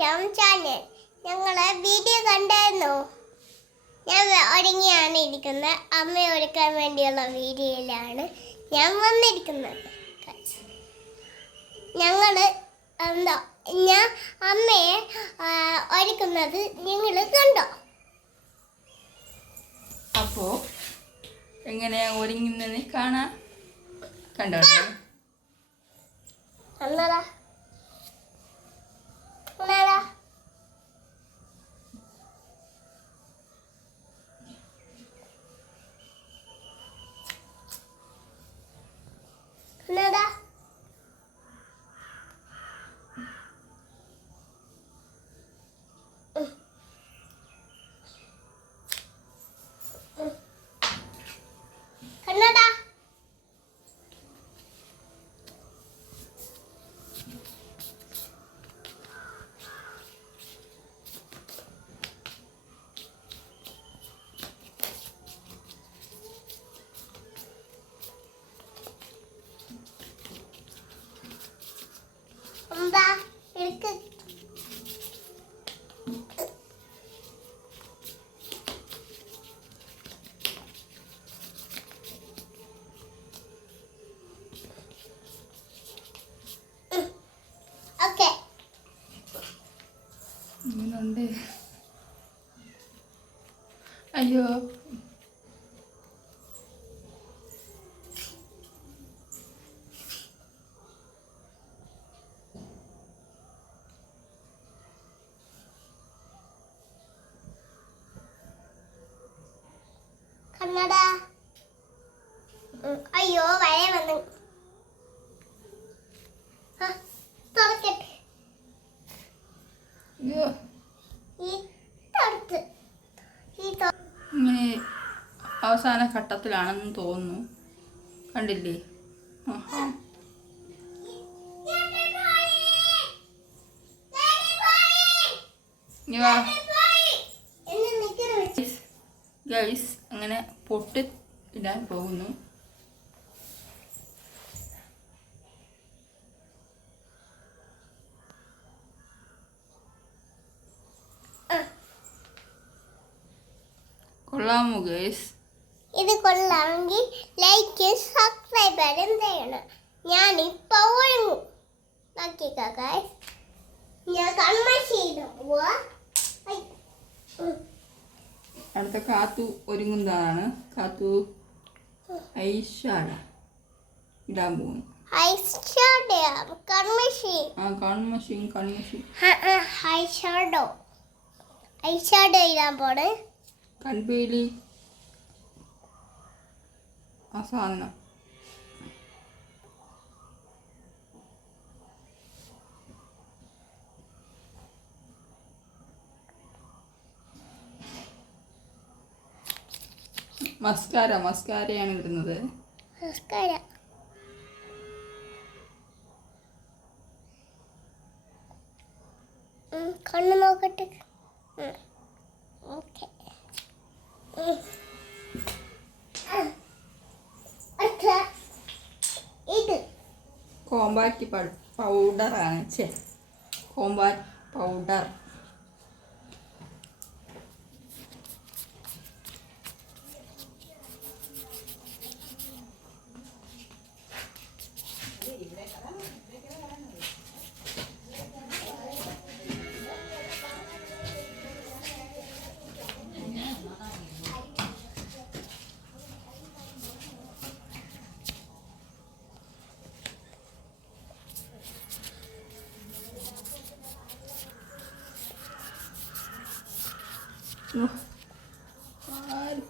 Tom channel. ഞങ്ങളെ video കണ്ടായിരുന്നു. ഞാൻ ഒരുങ്ങിയാണ് ഇരിക്കുന്നത്. അമ്മ ഒരുക്കാൻ വേണ്ടിയുള്ള വീഡിയോയിലാണ് ഞാൻ വന്നിരിക്കുന്നത്. ഞങ്ങൾ എന്താ ഞാൻ അമ്മയെ ഒരുക്കുന്നത് നിങ്ങൾ കണ്ടോ? അപ്പോ എങ്ങനെയാ ഒരുങ്ങുന്നത്? കാണാം. കണ്ടോ? കണ്ടോടാ ഇങ്ങനുണ്ട് അയ്യോ കണ്ണട അയ്യോ വഴ വന്നു. തുറക്കട്ടെ. ഈ തുറത്ത് ഈ ഇങ്ങനെ അവസാന ഘട്ടത്തിലാണെന്ന് തോന്നുന്നു. കണ്ടില്ലേ? ഗൈസ് അങ്ങനെ പൊട്ടി ഇടാൻ പോകുന്നു. കൊള്ളാമോ ഇത് കൊള്ളാമെങ്കിൽ ലൈക്ക് സബ്സ്ക്രൈബ് ചെയ്യണം? ഞാൻ ഇപ്പൊ ഒഴുങ്ങും. ഞാൻ കൺമ ചെയ്തു. അടുത്ത കാത്തു ഒരുങ്ങുന്നതാണ്. കാത്തു ഐഷാട ഇടാൻ പോകുന്നു ഐഷാഡോ കൺമഷി. ആ കൺമഷീൻ കൺമഷീൻ ഐഷാഡോ ഐഷാഡോ ഇടാൻ പോണ്. കൺപേലി ആ സാധനം. മസ്കാര മസ്കാരയാണ് ഇടുന്നത്. നമസ്കാരം ഉം, കണ്ണ് നോക്കട്ടെ. ഓക്കെ. ഇത്. കോമ്പാക്റ്റ് പൗഡറാണ്. ചേ കോമ്പാക്റ്റ് പൗഡർ. ആര്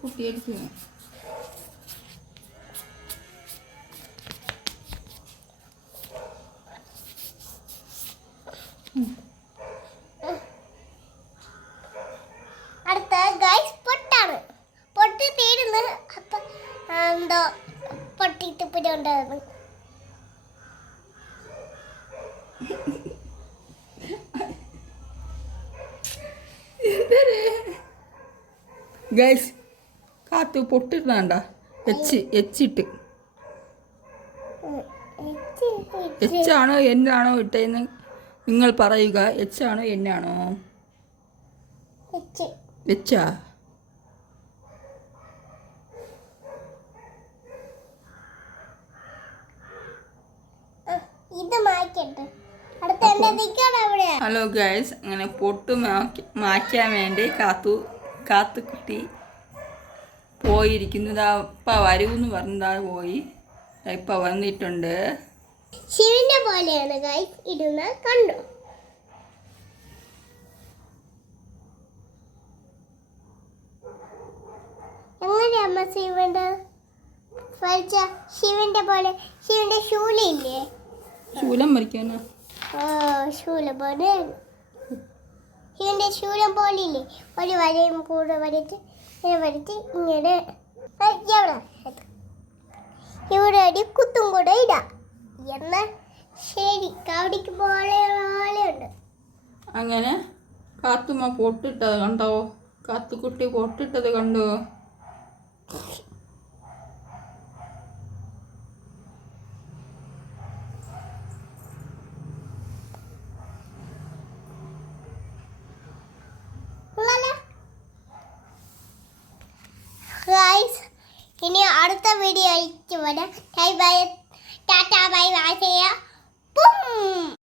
അടുത്ത ഗൈസ് പൊട്ടാണ്. പൊട്ടി തീരുന്ന്. അപ്പൊ എന്തോ പൊട്ടിയിട്ട് പിടിയുണ്ടായിരുന്നു ഉണ്ടായിരുന്നു ഗൈസ് കാത്തു പൊട്ടിരുന്നാണ്ട? എച്ച് എച്ചിട്ട്. എച്ചാണോ എന്നാണോ ഇട്ടേന്ന് നിങ്ങൾ പറയുക. എച്ചാണോ എന്നാണോ? എച്ചാ? ഇത് ഹലോ ഗൈസ് അങ്ങനെ പൊട്ട് മായ്ക്കാൻ വേണ്ടി കാത്തു കാത്തുക്കുട്ടി പോയിരിക്കുന്നത്. ഇപ്പ വരൂ എന്ന് പറഞ്ഞതാ പോയി. ഇപ്പ വന്നിട്ടുണ്ട്. ശിവന്റെ പോലെയാണ് ഗൈസ് ഇടുന്ന കണ്ടു? അമ്മ ശിവന്റെ വരച്ച ശിവന്റെ പോലെ ശിവന്റെ ശൂലയില്ലേ? ശൂലം മരിക്കാനാ ഓ ശൂല പോലെ. ശൂലം പോലെ ഇല്ലേ ഒരു വരയും കൂടെ വരച്ച് ഇങ്ങനെ വരച്ച് ഇങ്ങനെ ഇവിടെ ഒരു കുത്തും കൂടെ ഇടാം. എന്നാൽ ശരി കവടിക്ക് പോലെ ഉണ്ട്. അങ്ങനെ കാത്തുമ്മ പൊട്ടിട്ടത് കണ്ടോ? കാത്തുക്കുട്ടി പൊട്ടിട്ടത് കണ്ടോ ഗൈസ് ഇനി അടുത്ത വീഡിയോ അയച്ചു bye bye ta ta bye bye ചെയ്യാം